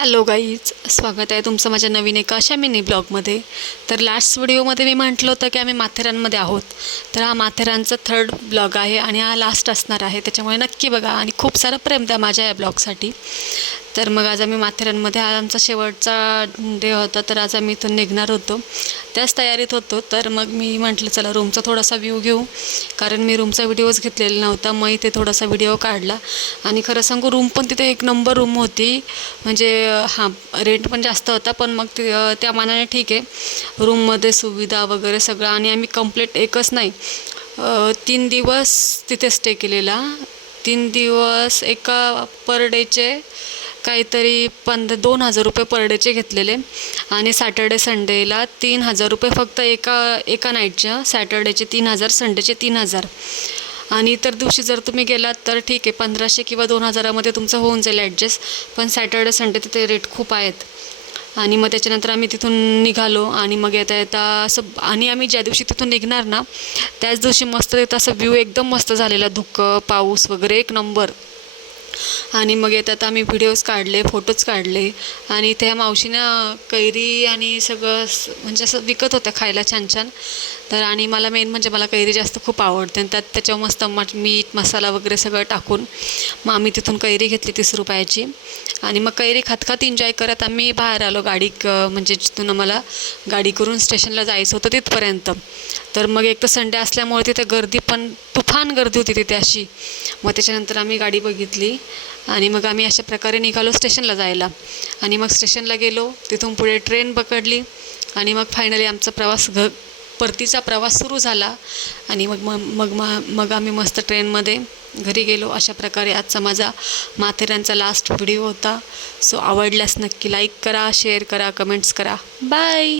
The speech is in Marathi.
हॅलो गाईज, स्वागत आहे तुमचं माझ्या नवीन एका अशा मिनी ब्लॉगमध्ये. तर लास्ट व्हिडिओमध्ये मी म्हटलं होतं की आम्ही माथेरानमध्ये आहोत. तर हा माथेरानचा थर्ड ब्लॉग आहे आणि हा लास्ट असणार आहे, त्याच्यामुळे नक्की बघा आणि खूप सारं प्रेम द्या माझ्या या ब्लॉगसाठी. तर मग आज आम्ही माथेरानमध्ये, हा आमचा शेवटचा डे होता, तर आज आम्ही इथून निघणार होतो, त्याच तयारीत होतो. तर मग मी म्हटलं चला रूमचा थोडासा व्ह्यू घेऊ, कारण मी रूमचा व्हिडिओच घेतलेला नव्हता. मग इथे थोडासा व्हिडिओ काढला आणि खरं सांगू रूम पण तिथे एक नंबर रूम होती. म्हणजे हां, रेंट पण जास्त होता, पण मग त्या मानाने ठीक आहे. रूममध्ये सुविधा वगैरे सगळं, आणि आम्ही कंप्लीट एकच नाही 3 दिवस तिथे स्टे केलेला. 3 दिवस एका पर डेचे काहीतरी 2,000 रुपये पर डेचे घेतलेले, आणि सॅटर्डे संडेला 3,000 रुपये फक्त एका नाईटच्या. सॅटर्डेचे 3,000, संडेचे 3,000. आणि इतर दिवशी जर तुम्ही गेलात तर ठीक आहे, 1,500 किंवा 2,000मध्ये तुमचं होऊन जाईल ॲडजस्ट. पण सॅटर्डे संडे तिथे रेट खूप आहेत. आणि मग त्याच्यानंतर आम्ही तिथून निघालो, आणि मग येता येता असं, आणि आम्ही ज्या दिवशी तिथून निघणार ना त्याच दिवशी मस्त तिथं असं व्ह्यू एकदम मस्त झालेला, धुकं पाऊस वगैरे एक नंबर. आणि मग येतात आम्ही व्हिडिओज काढले, फोटोज काढले. आणि त्या मावशीनं कैरी आणि सगळं म्हणजे असं विकत होत्या खायला छान छान. तर आणि मला मेन म्हणजे मला कैरी जास्त खूप आवडते, आणि त्याच्यावर मस्त मीठ मसाला वगैरे सगळं टाकून मग आम्ही तिथून कैरी घेतली 30 रुपयाची. आणि मग कैरी खात खात एन्जॉय करत आम्ही बाहेर आलो. म्हणजे जिथून आम्हाला गाडी करून स्टेशनला जायचं होतं तिथपर्यंत. तर मग एक तर संडे असल्यामुळे तिथे गर्दी पण तुफान गर्दी होती तिथे अशी. मग त्याच्यानंतर आम्ही गाडी बघितली आणि मग आम्ही अशा प्रकारे निघालो स्टेशनला जायला. आणि मग स्टेशनला गेलो, तिथून पुढे ट्रेन पकडली, आणि मग फायनली आमचा परतीचा प्रवास सुरू झाला. आणि मग आम्ही मस्त ट्रेनमध्ये घरी गेलो. अशा प्रकारे आजचा माझा माथेरानचा लास्ट व्हिडिओ होता. सो आवडल्यास नक्की लाईक करा, शेअर करा, कमेंट्स करा. बाय.